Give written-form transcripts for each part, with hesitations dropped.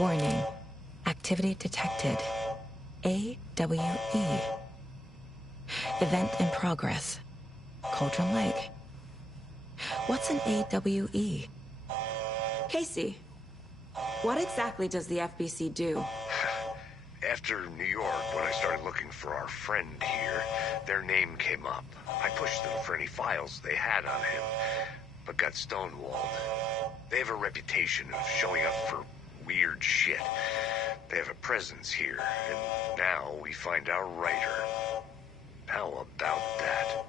Warning. Activity detected. AWE. Event in progress. Cauldron Lake. What's an AWE? Casey, what exactly does the FBC do? After New York, when I started looking for our friend here, their name came up. I pushed them for any files they had on him, but got stonewalled. They have a reputation of showing up for weird shit. They have a presence here, and now we find our writer. How about that?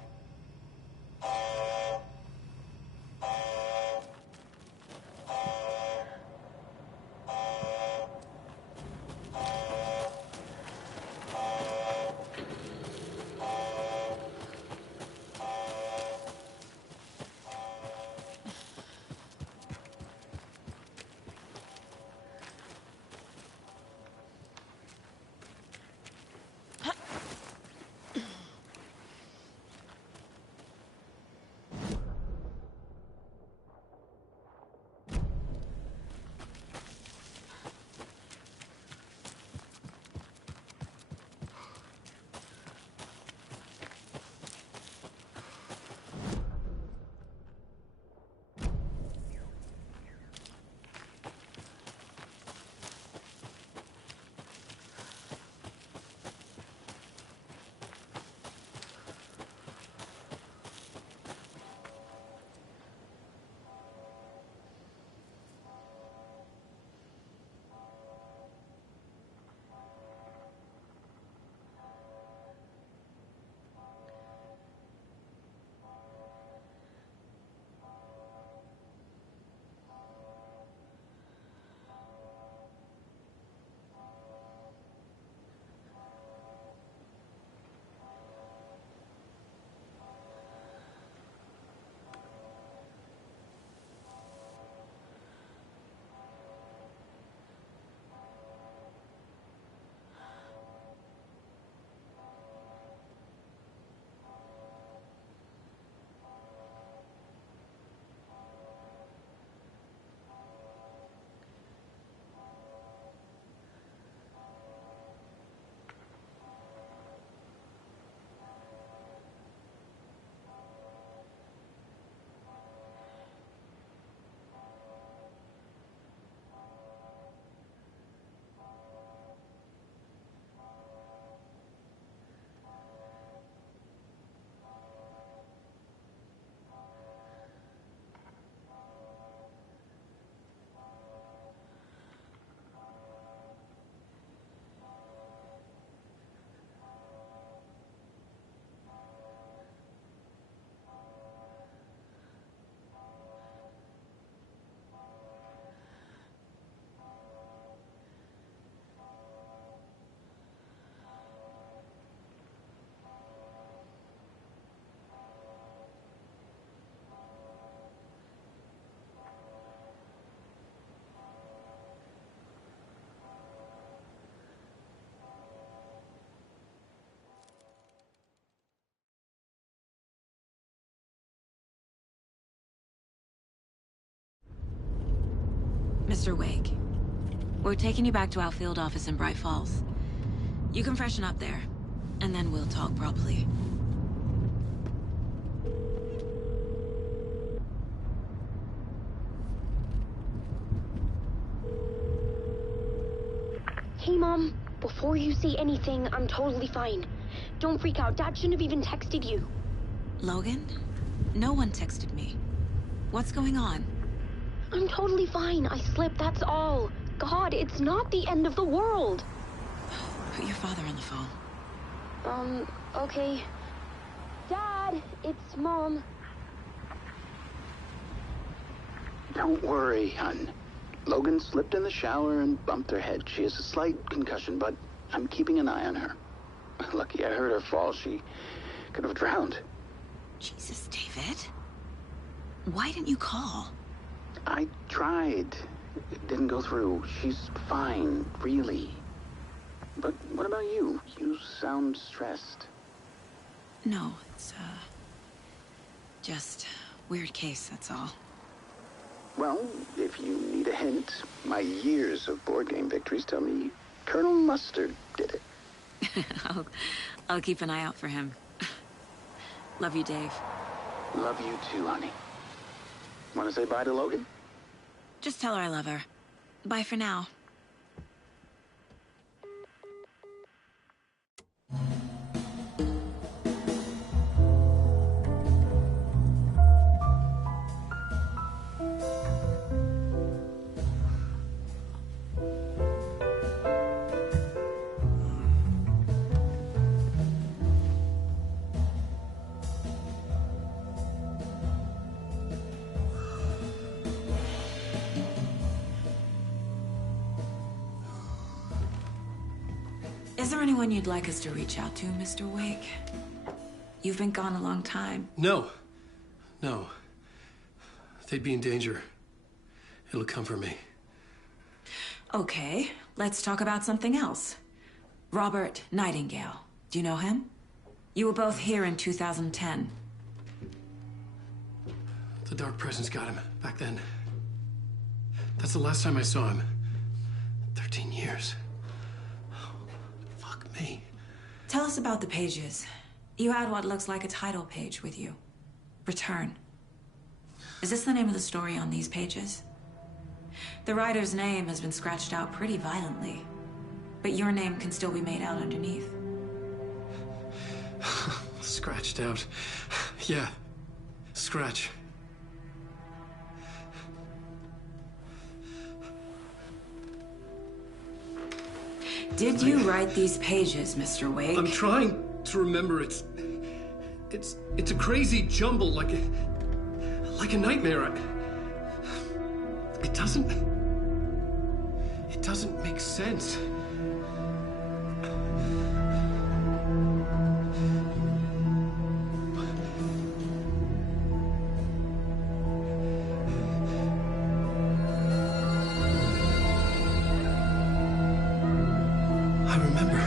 Mr. Wake, we're taking you back to our field office in Bright Falls. You can freshen up there, and then we'll talk properly. Hey, Mom. Before you say anything, I'm totally fine. Don't freak out. Dad shouldn't have even texted you. Logan? No one texted me. What's going on? I'm totally fine. I slipped, that's all. God, it's not the end of the world. Put your father on the phone. Okay. Dad, it's Mom. Don't worry, hon. Logan slipped in the shower and bumped her head. She has a slight concussion, but I'm keeping an eye on her. Lucky I heard her fall. She could have drowned. Jesus, David. Why didn't you call? I tried. It didn't go through. She's fine, really. But what about you? You sound stressed. No, it's, just weird case, that's all. Well, if you need a hint, my years of board game victories tell me Colonel Mustard did it. I'll keep an eye out for him. Love you, Dave. Love you too, honey. Want to say bye to Logan? Just tell her I love her. Bye for now. Is there anyone you'd like us to reach out to, Mr. Wake? You've been gone a long time. No. No. They'd be in danger. It'll come for me. Okay, let's talk about something else. Robert Nightingale. Do you know him? You were both here in 2010. The Dark Presence got him back then. That's the last time I saw him. 13 years. Fuck me. Tell us about the pages. You had what looks like a title page with you. Return. Is this the name of the story on these pages? The writer's name has been scratched out pretty violently, but your name can still be made out underneath. Scratched out. Yeah. Scratch. Did you write these pages, Mr. Wake? I'm trying to remember. It's a crazy jumble, like a nightmare. It doesn't make sense. I remember.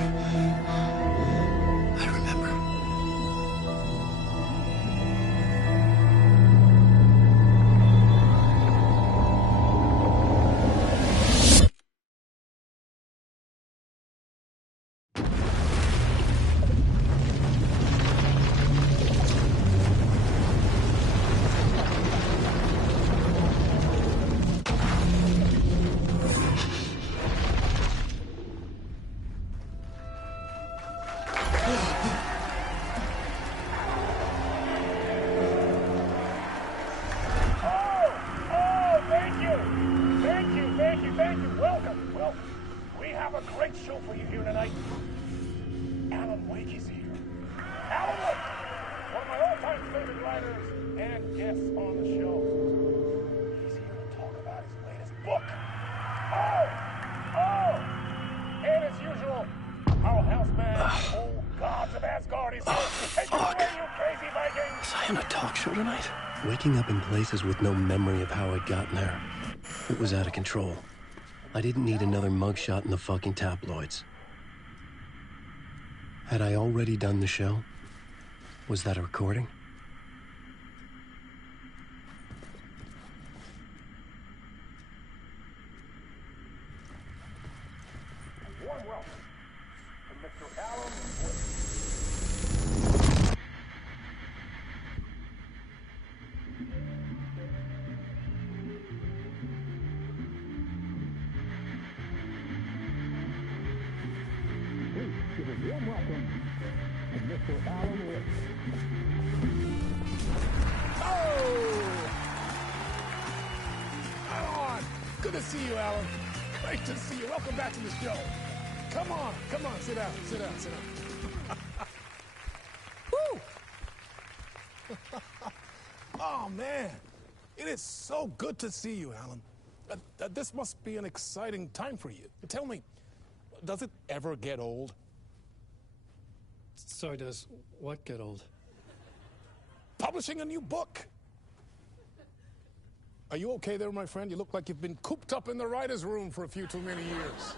Waking up in places with no memory of how I'd gotten there. It was out of control. I didn't need another mugshot in the fucking tabloids. Had I already done the show? Was that a recording? Warm welcome to Mr. Alan. Warm welcome to Mr. Alan Wake. Oh! Alan! Good to see you, Alan. Great to see you. Welcome back to the show. Come on, sit down. Woo! Oh, man. It is so good to see you, Alan. This must be an exciting time for you. Tell me, does it ever get old? So does what get old? Publishing a new book. Are you okay there, my friend? You look like you've been cooped up in the writer's room for a few too many years.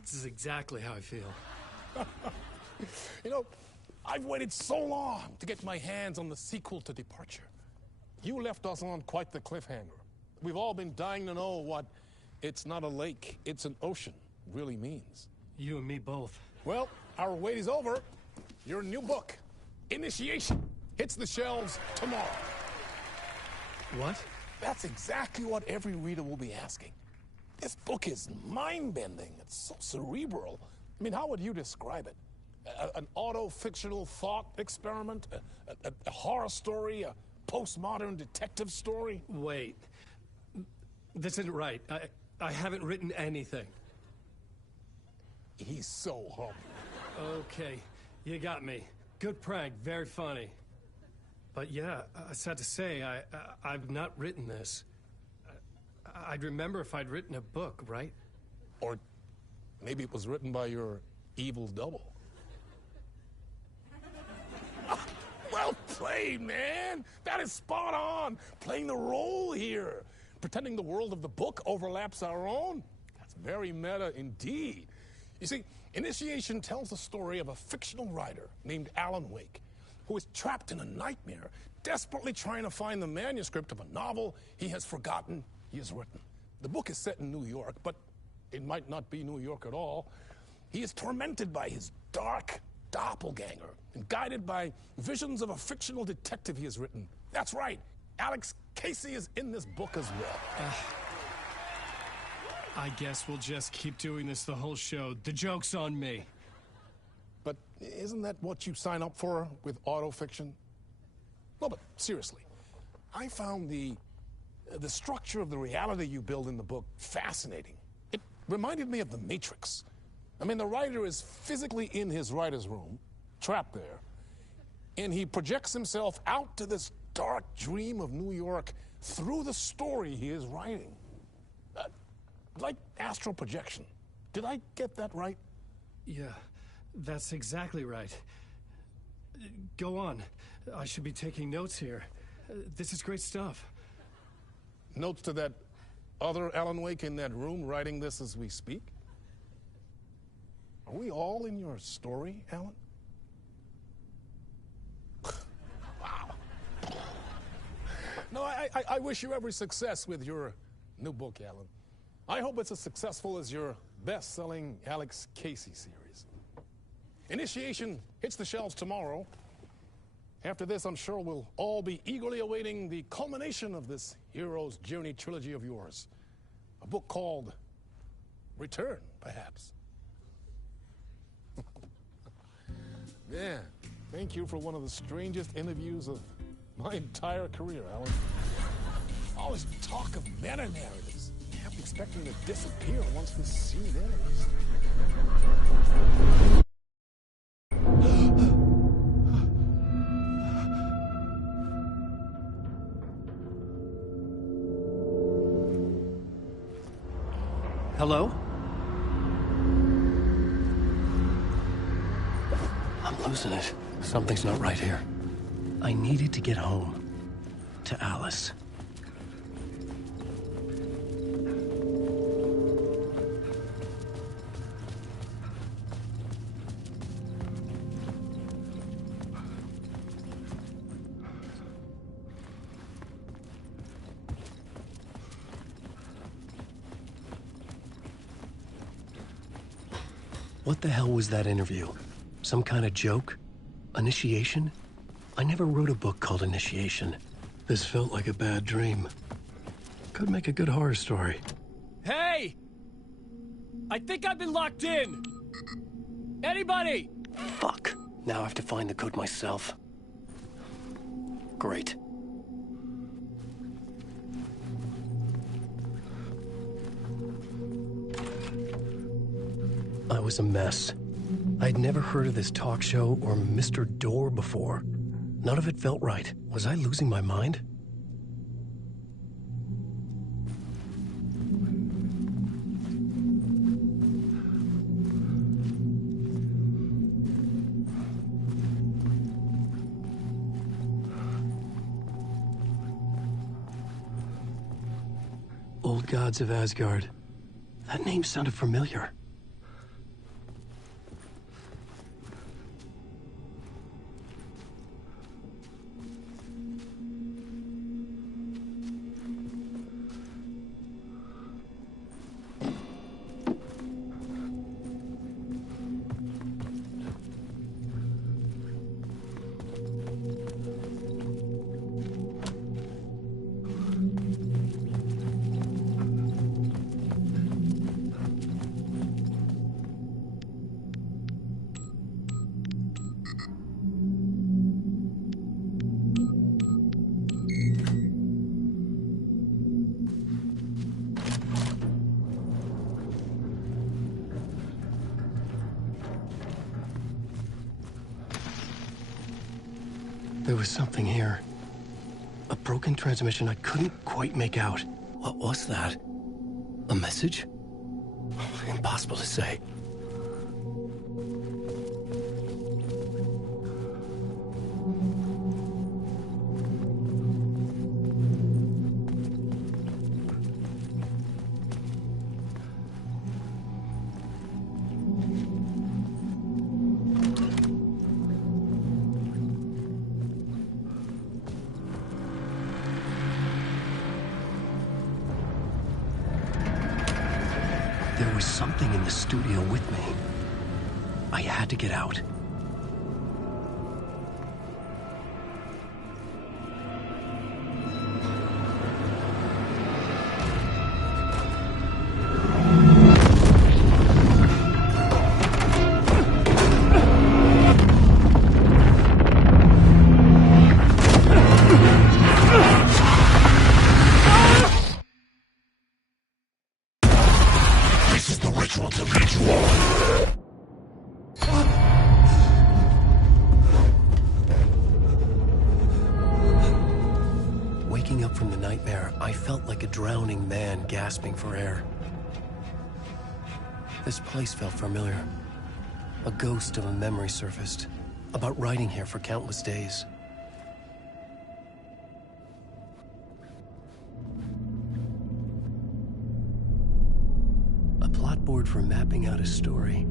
This is exactly how I feel. You know, I've waited so long to get my hands on the sequel to Departure. you left us on quite the cliffhanger. We've all been dying to know what "it's not a lake, it's an ocean" really means. You and me both. Well, our wait is over. Your new book, Initiation, hits the shelves tomorrow. What? That's exactly what every reader will be asking. This book is mind-bending. It's so cerebral. I mean, how would you describe it? An auto-fictional thought experiment? A horror story? A postmodern detective story? Wait. This isn't right. I haven't written anything. He's so humble. Okay, you got me. Good prank, very funny. But yeah, sad to say, I've not written this. I'd remember if I'd written a book, right? Or maybe it was written by your evil double. Well played, man. That is spot on. Playing the role here. Pretending the world of the book overlaps our own. That's very meta indeed. You see, Initiation tells the story of a fictional writer named Alan Wake, who is trapped in a nightmare, desperately trying to find the manuscript of a novel he has forgotten he has written. The book is set in New York, but it might not be New York at all. He is tormented by his dark doppelganger and guided by visions of a fictional detective he has written. That's right, Alex Casey is in this book as well. I guess we'll just keep doing this the whole show. The joke's on me. But isn't that what you sign up for with autofiction? No, but seriously, I found the structure of the reality you build in the book fascinating. It reminded me of The Matrix. I mean, the writer is physically in his writer's room, trapped there, and he projects himself out to this dark dream of New York through the story he is writing. Like astral projection. Did I get that right? Yeah, that's exactly right. Go on. I should be taking notes here. This is great stuff. Notes to that other Alan Wake in that room writing this as we speak? Are we all in your story, Alan? Wow. No, I wish you every success with your new book, Alan. I hope it's as successful as your best-selling Alex Casey series. Initiation hits the shelves tomorrow. After this, I'm sure we'll all be eagerly awaiting the culmination of this hero's journey trilogy of yours. A book called Return, perhaps. Man, thank you for one of the strangest interviews of my entire career, Alan. Always talk of meta-narratives. I'm expecting to disappear once this scene ends. Hello? I'm losing it. Something's not right here. I needed to get home. To Alice. What the hell was that interview? Some kind of joke? Initiation? I never wrote a book called Initiation. This felt like a bad dream. Could make a good horror story. Hey! I think I've been locked in! Anybody? Fuck. Now I have to find the code myself. Great. I was a mess. I'd never heard of this talk show or Mr. Door before. None of it felt right. Was I losing my mind? Old Gods of Asgard. That name sounded familiar. There was something here. A broken transmission I couldn't quite make out. What was that? A message? Impossible to say. There was something in the studio with me. I had to get out. Waking up from the nightmare, I felt like a drowning man gasping for air. This place felt familiar. A ghost of a memory surfaced, about riding here for countless days. A plot board for mapping out a story.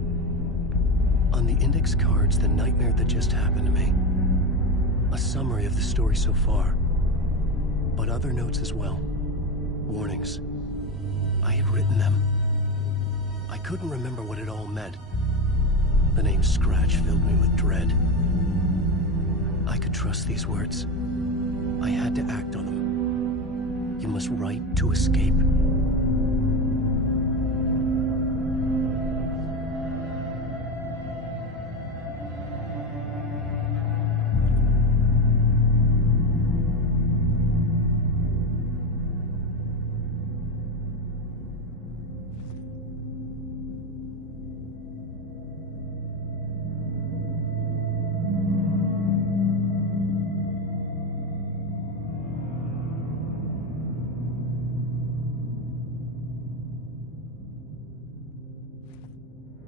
On the index cards, the nightmare that just happened to me. A summary of the story so far. But other notes as well. Warnings. I had written them. I couldn't remember what it all meant. The name Scratch filled me with dread. I could trust these words. I had to act on them. You must write to escape.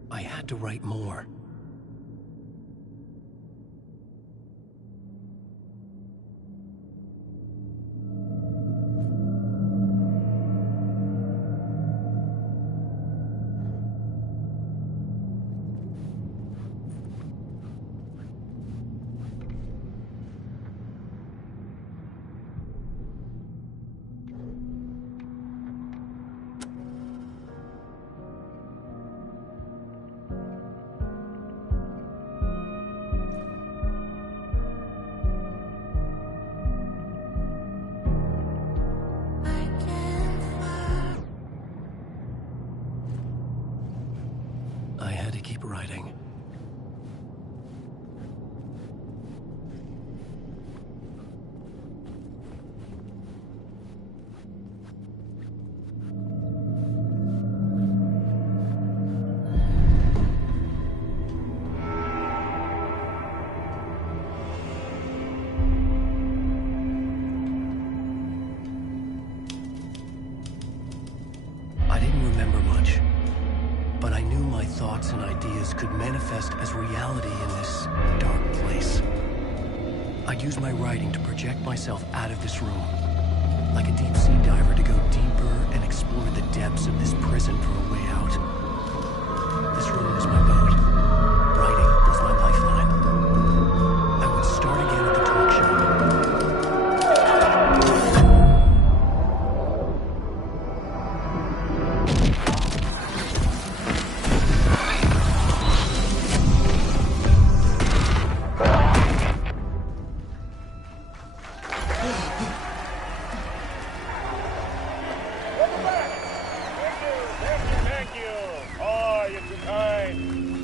I had to write more. I had to keep writing. I didn't remember much. But I knew my thoughts and ideas could manifest as reality in this dark place. I'd use my writing to project myself out of this room, like a deep-sea diver to go deeper and explore the depths of this prison for a way out. This room was my boat. Writing was my lifeline. I would start again at the talk shop.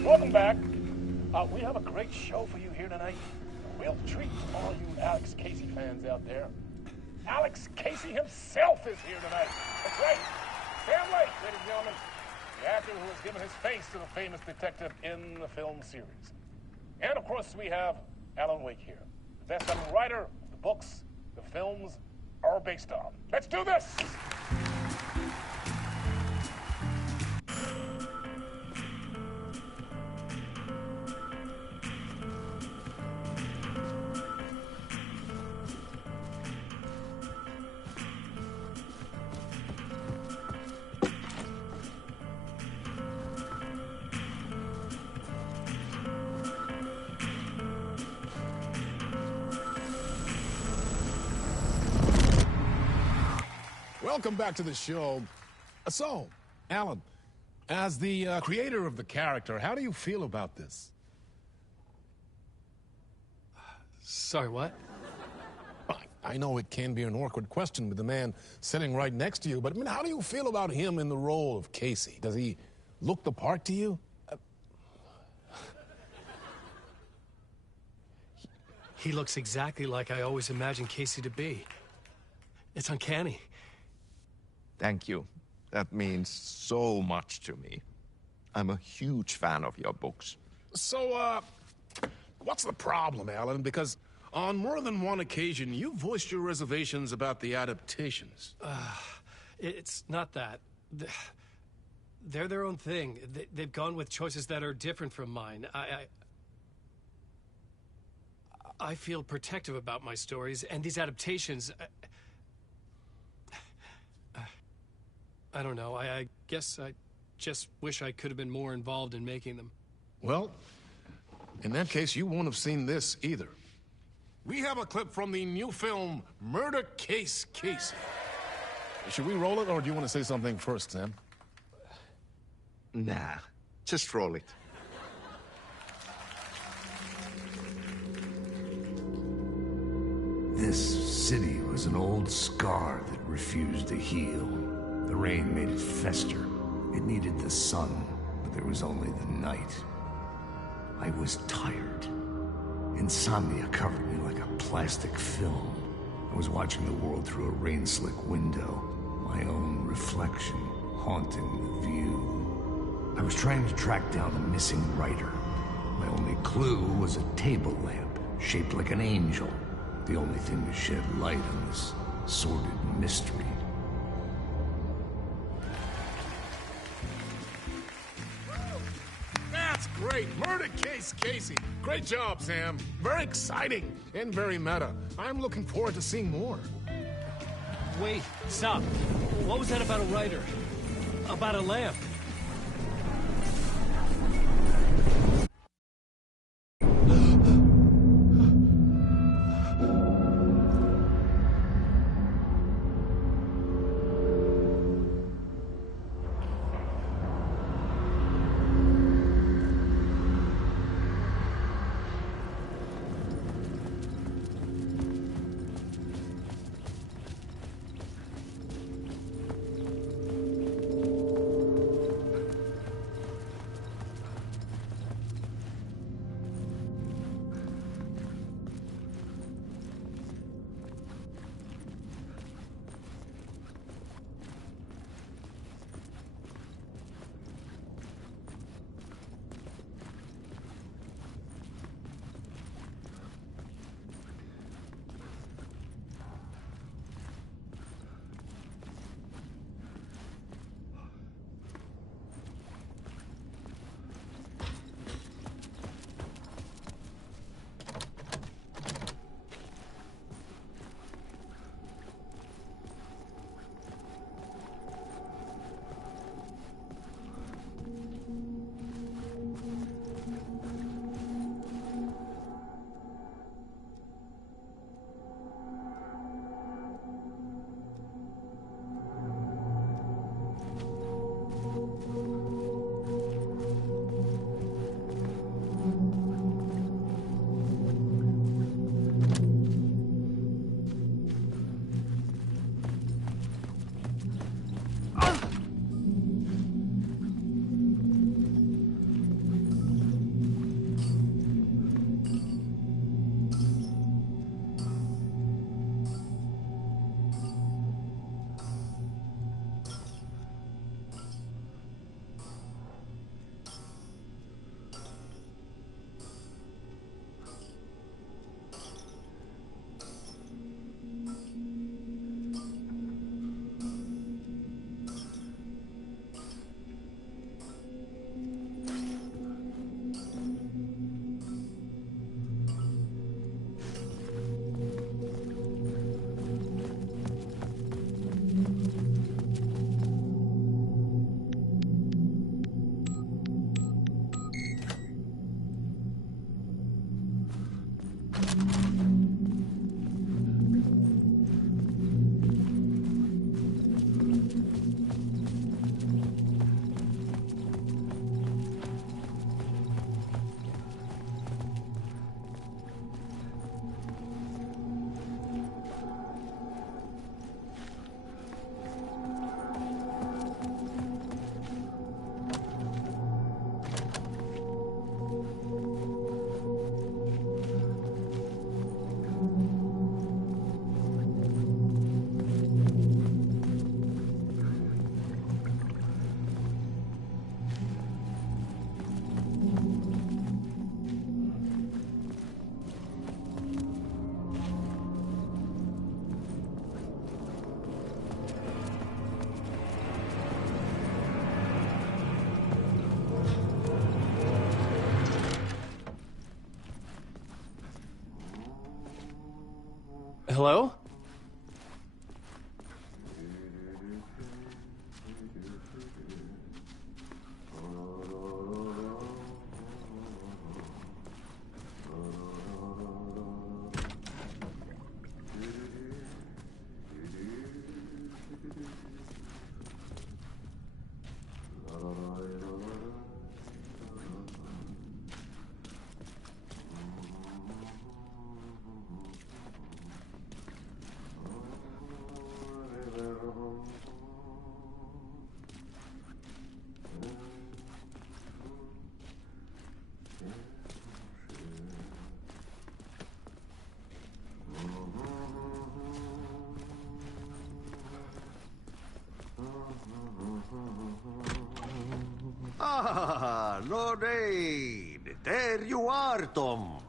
Welcome back. We have a great show for you here tonight. A real treat to all you Alex Casey fans out there. Alex Casey himself is here tonight. That's right. Sam Lake, ladies and gentlemen. The actor who has given his face to the famous detective in the film series. And of course, we have Alan Wake here. the best-selling writer the books, the films are based on. Let's do this! Welcome back to the show. So, Alan, as the creator of the character, how do you feel about this? Sorry, what? I know it can be an awkward question with the man sitting right next to you, but I mean, how do you feel about him in the role of Casey? Does he look the part to you? He looks exactly like I always imagined Casey to be. It's uncanny. Thank you. That means so much to me. I'm a huge fan of your books. So, what's the problem, Alan? Because on more than one occasion, you voiced your reservations about the adaptations. It's not that. They're their own thing. They've gone with choices that are different from mine. I feel protective about my stories, and these adaptations... I don't know. I guess I just wish I could have been more involved in making them. Well, in that case, you won't have seen this either. We have a clip from the new film, Murder Case Casey. Should we roll it, or do you want to say something first, Sam? Nah, just roll it. This city was an old scar that refused to heal. The rain made it fester. It needed the sun, but there was only the night. I was tired. Insomnia covered me like a plastic film. I was watching the world through a rain-slick window, my own reflection haunting the view. I was trying to track down a missing writer. My only clue was a table lamp, shaped like an angel, the only thing to shed light on this sordid mystery. That's great! Murder Case Casey! Great job, Sam. Very exciting and very meta. I'm looking forward to seeing more. Wait, stop. What was that about a writer? About a lamp? Hello? Ah, no need. There you are, Tom.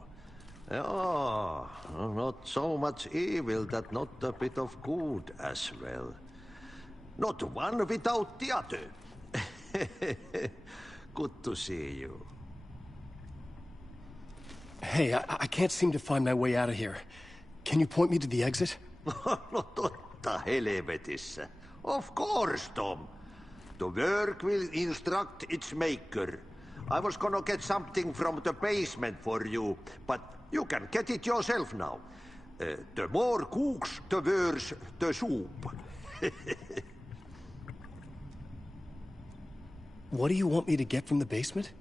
Oh, not so much evil that not a bit of good as well. Not one without the other. Good to see you. Hey, I can't seem to find my way out of here. Can you point me to the exit? No totta helvetissä. Of course, Tom. The work will instruct its maker. I was gonna get something from the basement for you, but you can get it yourself now. The more cooks, the worse the soup. What do you want me to get from the basement?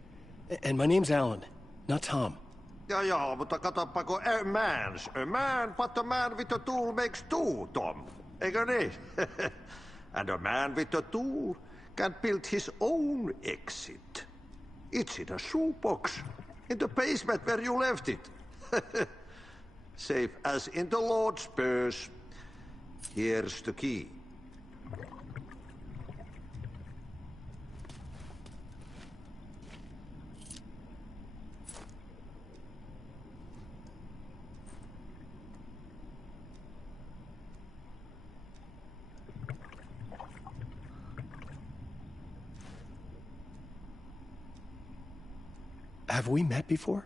And my name's Alan, not Tom. Ja, mutta katsoppa, a man, but a man with a tool makes two, Tom. Eikö niin? And a man with a tool can build his own exit. It's in a shoebox, in the basement where you left it. Safe as in the Lord's purse. Here's the key. Have we met before?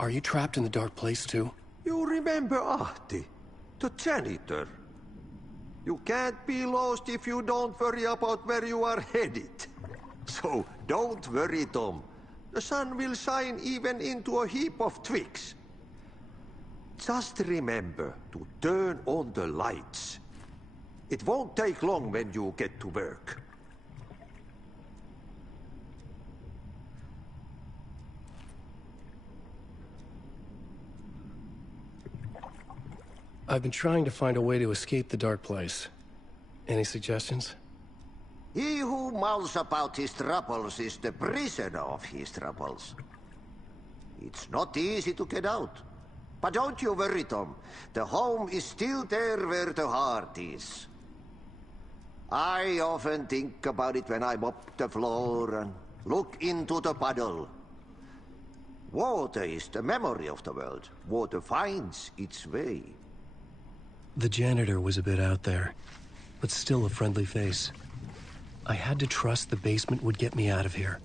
Are you trapped in the dark place too? You remember Ahti, the janitor. You can't be lost if you don't worry about where you are headed. So don't worry, Tom. The sun will shine even into a heap of twigs. Just remember to turn on the lights. It won't take long when you get to work. I've been trying to find a way to escape the dark place. Any suggestions? He who mouths about his troubles is the prisoner of his troubles. It's not easy to get out. But don't you worry, Tom. The home is still there where the heart is. I often think about it when I mop the floor and look into the puddle. Water is the memory of the world. Water finds its way. The janitor was a bit out there, but still a friendly face. I had to trust the basement would get me out of here.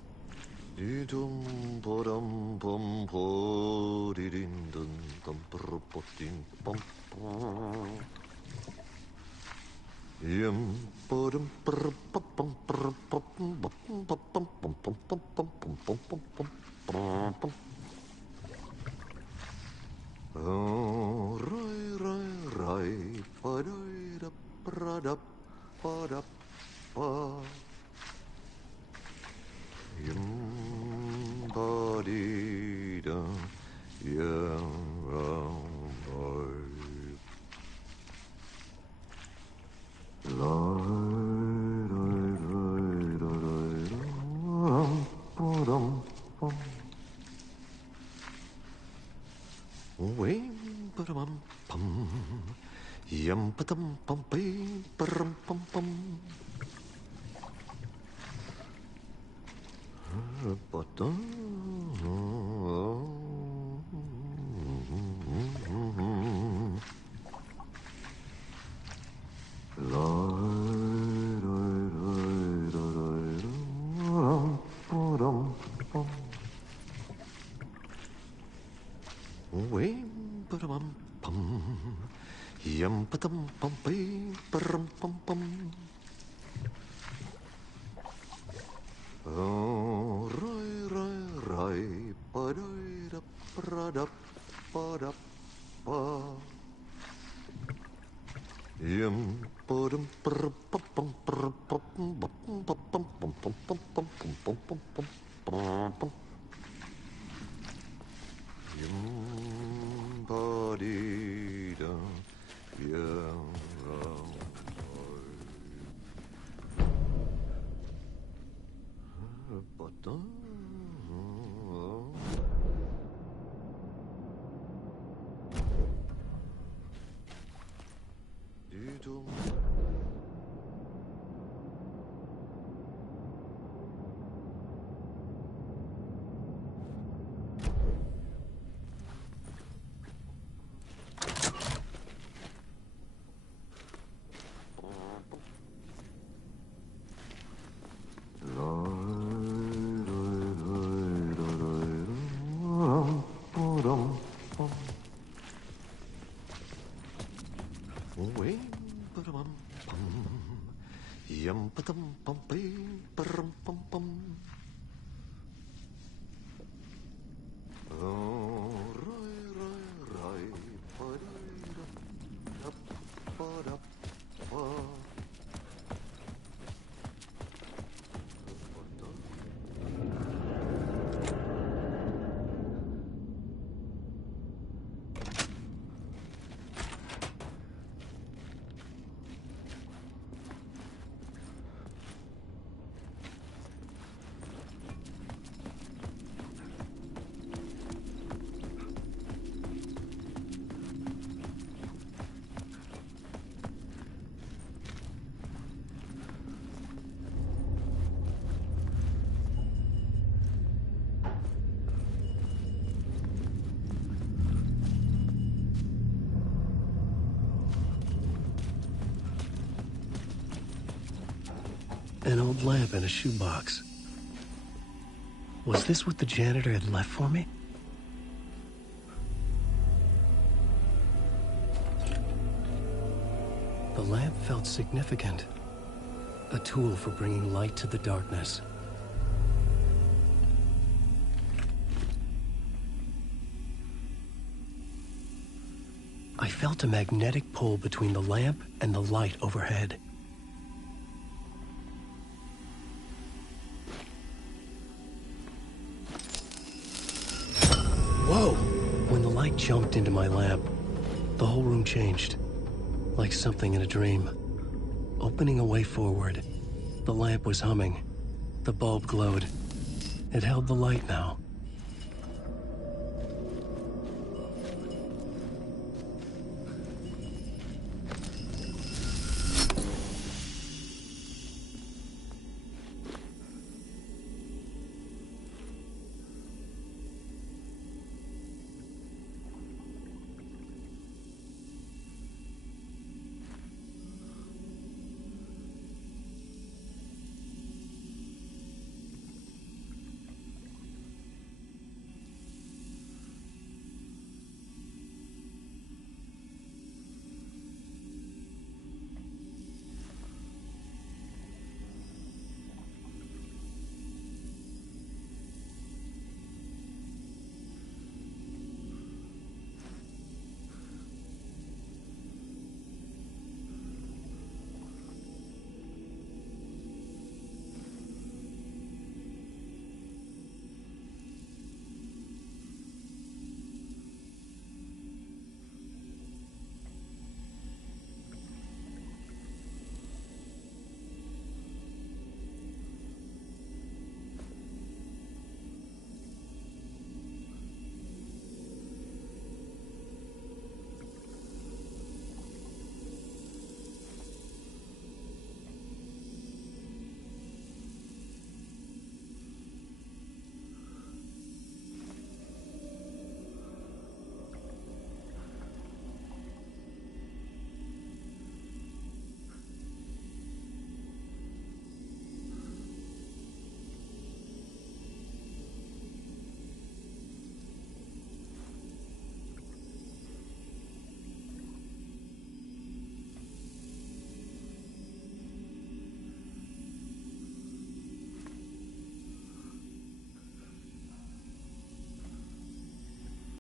An old lamp in a shoebox. Was this what the janitor had left for me? The lamp felt significant. A tool for bringing light to the darkness. I felt a magnetic pull between the lamp and the light overhead. Whoa! When the light jumped into my lamp, the whole room changed, like something in a dream. Opening a way forward, the lamp was humming. The bulb glowed. It held the light now.